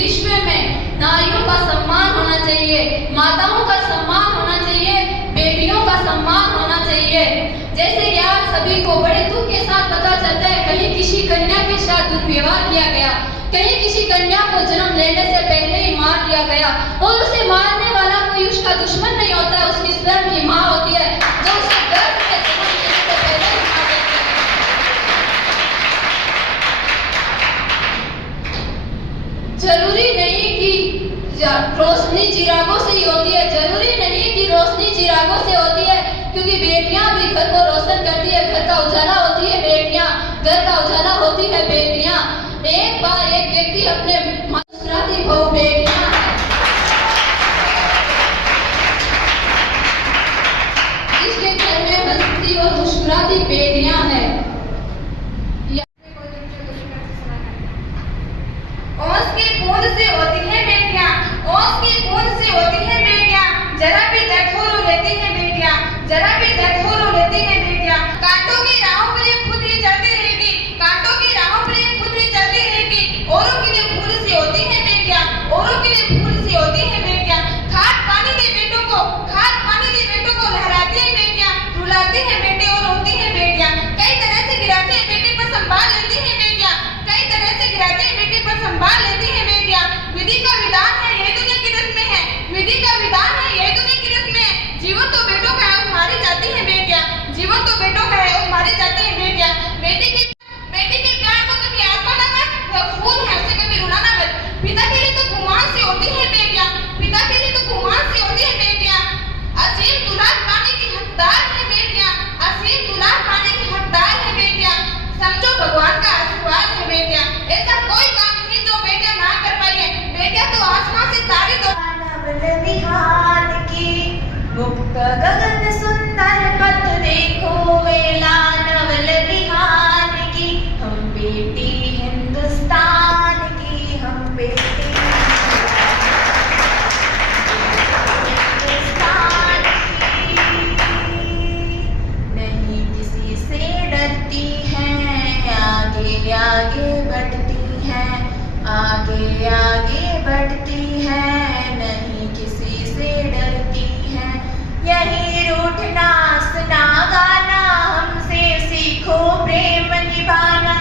विश्व में नारियों का सम्मान होना चाहिए, माताओं का सम्मान होना चाहिए, बेटियों का सम्मान होना चाहिए। जैसे कि आज सभी को बड़े दुख के साथ पता चलता है कहीं किसी कन्या के साथ दुर्व्यवहार किया गया, कहीं किसी कन्या को जन्म लेने से पहले ही मार दिया गया, और उसे मारने वाला कोई उसका दुश्मन नहीं होता, उसकी स्वयं की माँ होती है जो उसे गर्भ में जन्म लेने से पहले ही मार देती है। जरूरी नहीं कि रोशनी चिरागों से ही होती है, जरूरी नहीं कि रोशनी चिरागों से होती है, क्योंकि बेटियां भी घर को रोशन करती है, घर का उजाला होती है बेटियां, घर का उजाला होती है बेटियां। एक बार एक व्यक्ति अपने मुस्कुराती बहू बेटियां जिसके घर में हंसती और मुस्कुराती बेटियां हैं। ओस की बूंद से होती है बेटियां, ओस की बूंद से होती है बेटियां, जरा भी दर्द हो रो लेती है बेटियां, जरा भी दर्द हो रो लेती है बेटियां। कांटों की राहों पर ये खुद ही चलती रहेगी, कांटों की राहों पर ये खुद ही चलती रहेगी। औरों के लिए फूल सी होती है बेटियां, औरों के लिए फूल सी होती है बेटियां। खाद पानी दे बेटों को, खाद पानी दे बेटों को, लहराती है बेटियां, रुलाती है बेटे और रोती है बेटियां। कई तरह से गिराते हैं बेटे पर संभाल लेती है बेटियां, कई तरह से गिराते हैं बेटे पर संभाल लेती है बेटियां। विधि का विधान है यही दुनिया की रस्में हैं, विधि का विधान है यही दुनिया की रस्में हैं। जीवन तो बेटों का है और मारी जाती है बेटियां, जीवन तो बेटों का है और मारी जाती है बेटियां। बेटी के प्यार को कभी आत्मा ना मत, वह फूल है उसे कभी रुलाना मत। पिता के लिए तो गुमान से होती है बेटियां, पिता के लिए तो गुमान से होती है बेटियां। असीम दुलार पाने की हकदार है बेटियां, असीम दुलार पाने की हकदार है बेटियां। समझो भगवान का आशीर्वाद है बेटियां, ऐसा कोई काम नहीं जो बेटियां ना कर पाई है। बेटियां तो आसमान से तारे तो नवल विहान की मुक्त गगन सुंदर पथ देखो वेला नवल विहान की, हम बेटी हिंदुस्तान की, हम बेटी हिंदुस्तान की। नहीं किसी से डरती हैं, आगे आगे बढ़ती हैं, आगे आगे बढ़ती हैं, नहीं किसी से डरती हैं। यही रूठना सुना गाना हमसे सीखो प्रेम निभाना,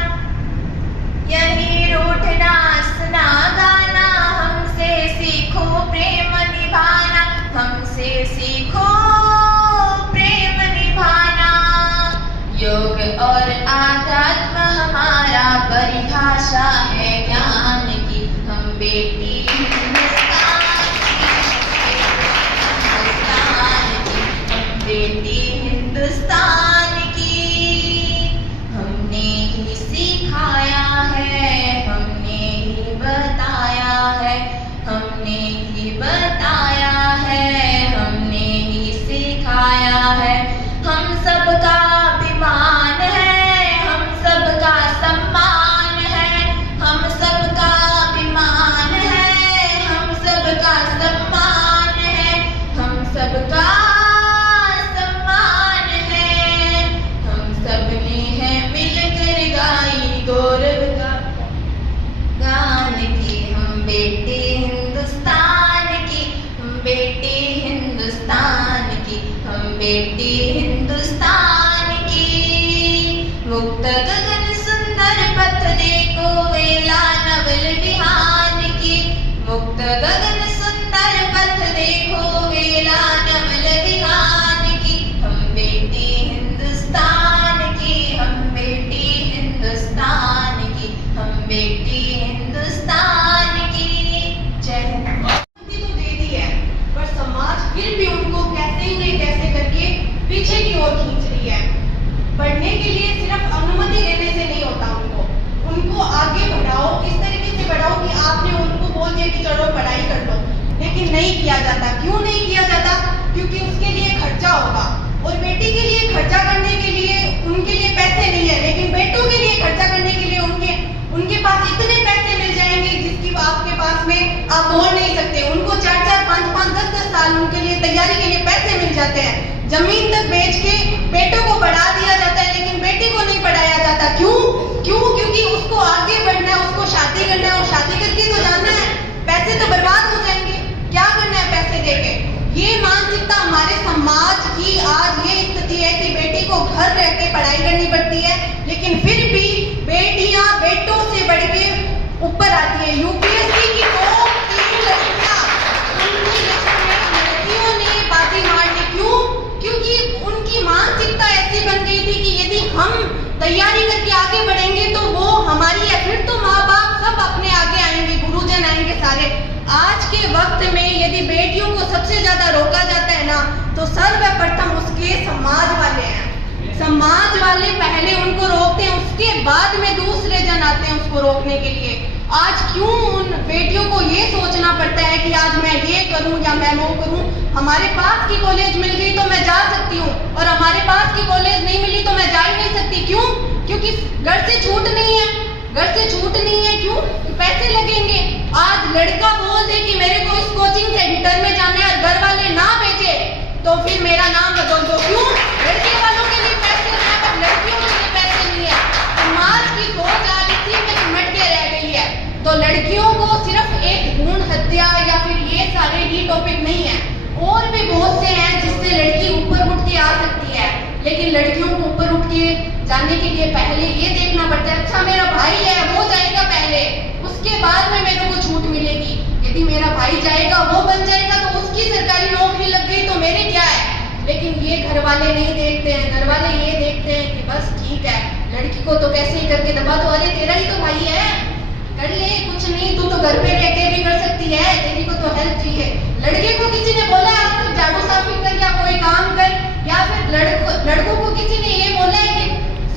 यही रूठना सुना गाना हमसे सीखो प्रेम निभाना, हमसे सीखो प्रेम निभाना। योग और आध्यात्म हमारा परिभाषा है ज्ञान की, हम बेटी हिंदुस्तान की, हम बेटी हिंदुस्तान की। हमने ही सिखाया है, हमने ही बताया है, हमने ही बताया है, हमने ही सिखाया है। हम सबका अभिमान है, हम सबका सम्मान है, हम सबका अभिमान है, हम सबका सम्मान है, हम सबका सम्मान है। हम सब ने है मिलकर गाई गौरव का गान की, हम बेटी हिंदुस्तान की, हम बेटी हिंदुस्तान की, हम बेटी हिंदुस्तान की। मुक्त गगन सुंदर पथ देखो वेला नवल विहान की, मुक्त गगन सुंदर पथ देखो वेला नवल विहान की, हम बेटी हिंदुस्तान की, हम बेटी हिंदुस्तान की, हम बेटी हिंदुस्तान की। जय हिंद। तो दे दी है, पर समाज फिर भी उनको कैसे न कैसे करके पीछे की ओर खींच रही है। बढ़ने के लिए सिर्फ अनुमति लेने से नहीं होता, उनको आगे बढ़ाओ, इस तरीके से बढ़ाओ कि आपने उनको बोल दिया कि चलो पढ़ाई कर लो, लेकिन नहीं किया जाता। क्यों नहीं किया जाता? क्योंकि उसके लिए खर्चा होगा, और बेटी के लिए खर्चा करने के लिए उनके लिए पैसे नहीं है, लेकिन बेटों के लिए खर्चा करने के लिए उनके पास इतने पैसे मिल जाएंगे जिसकी आपके पास में आप बोल नहीं सकते। उनको 4-4, 5-5, 10-10 साल उनके लिए तैयारी के लिए पैसे मिल जाते हैं। जमीन तक बेच के बेटों को पढ़ा दिया जाता है, लेकिन बेटी को नहीं पढ़ाया जाता। क्यों? क्योंकि उसको आगे बढ़ना है, उसको शादी करना है, और शादी करके तो जाना है। पैसे तो बर्बाद हो जाएंगे, क्या करना है पैसे देके। ये मानसिकता हमारे समाज की आज ये स्थिति है कि बेटी को घर रह के पढ़ाई करनी पड़ती है, लेकिन फिर भी बेटियां बेटों से बढ़ के ऊपर आती है। यूपीएससी की 2-3 लड़कियां उनकी लिस्ट में लड़कियों ने बाजी मार दी। क्यों? क्योंकि उनकी मानसिकता ऐसी बन गई थी कि यदि हम तैयारी करके आगे बढ़ेंगे तो वो हमारी है, फिर तो माँ बाप सब अपने आगे आएंगे, गुरुजन आएंगे सारे। आज के वक्त में यदि बेटियों को सबसे ज्यादा रोका जाता है ना, तो सर्वप्रथम उसके समाज वाले हैं। समाज वाले पहले उनको रोकते हैं, उसके बाद में दूसरे जन आते हैं उसको रोकने के लिए। आज क्यों उन बेटियों को ये सोचना पड़ता है कि आज मैं ये करूं या मैं वो करूं। हमारे पास की कॉलेज मिल गई तो मैं जा सकती हूँ, और हमारे पास की कॉलेज नहीं मिली तो मैं जा ही नहीं सकती। क्यों? क्योंकि घर से छूट नहीं है, घर से छूट नहीं है। क्यों? पैसे लगेंगे। आज लड़का बोल दे कि मेरे को इस कोचिंग सेंटर में जाना है और घर वाले ना भेजे तो फिर मेरा नाम बदल दो। क्यों? लड़के वालों के लिए पैसे हैं पर लड़कियों के लिए पैसे नहीं है। समाज की सोच आज इसी में सिमट के रह गई है। तो लड़कियों को सिर्फ एक भ्रूण हत्या या फिर ये सारे ही टॉपिक नहीं है, और भी बहुत से हैं जिससे लड़की ऊपर उठ के आ सकती है। लेकिन लड़कियों को ऊपर उठ के जाने के लिए पहले ये देखना पड़ता है, अच्छा मेरा भाई है वो जाएगा पहले, उसके बाद में मेरे को छूट मिलेगी। यदि मेरा भाई जाएगा वो बन जाएगा तो उसकी सरकारी नौकरी लग गई तो मेरे क्या है। लेकिन ये घर वाले नहीं देखते हैं। घर वाले ये देखते हैं कि बस ठीक है, लड़की को तो कैसे ही करके दबा दो, अरे तेरा ही तो भाई है, कर ले, कुछ नहीं तू तो घर पे रह के भी कर सकती है, तेरी को तो हेल्प चाहिए। लड़के को किसी ने बोला है आज झाड़ू साफी कर या कोई काम कर, या फिर लड़कों को किसी ने ये बोला है कि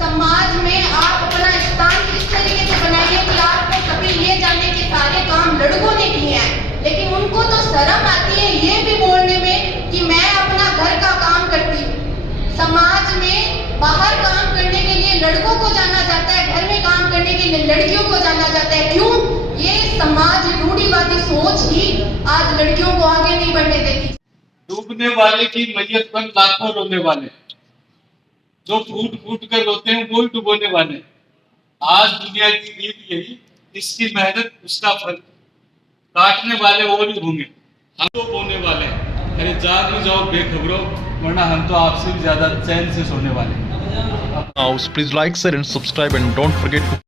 समाज में आप अपना स्थान इस तरीके से बनाइए कि आपको कभी ये जाने के सारे काम लड़कों ने किए हैं। लेकिन उनको तो शर्म आती है ये भी बोलने में कि मैं अपना घर का काम करती हूँ। समाज में बाहर काम करने के लिए लड़कों को जाना जाता है, घर में काम करने के लिए लड़कियों को जाना जाता है। क्यों? ये समाज रूढ़िवादी सोच ही आज लड़कियों को आगे नहीं बढ़ने देती। डूबने वाले की मैयत पर लाखों रोने वाले, जो फूट फूट कर रोते हैं वो ही डुबोने वाले। आज दुनिया की नींद यही, इसकी मेहनत उसका फल, काटने वाले और ही होंगे, हम तो बोने वाले हैं। अरे जाग भी जाओ बेखबरों, वरना हम तो आपसे भी ज्यादा चैन से सोने वाले हैं। Now, please like, share and subscribe and don't forget to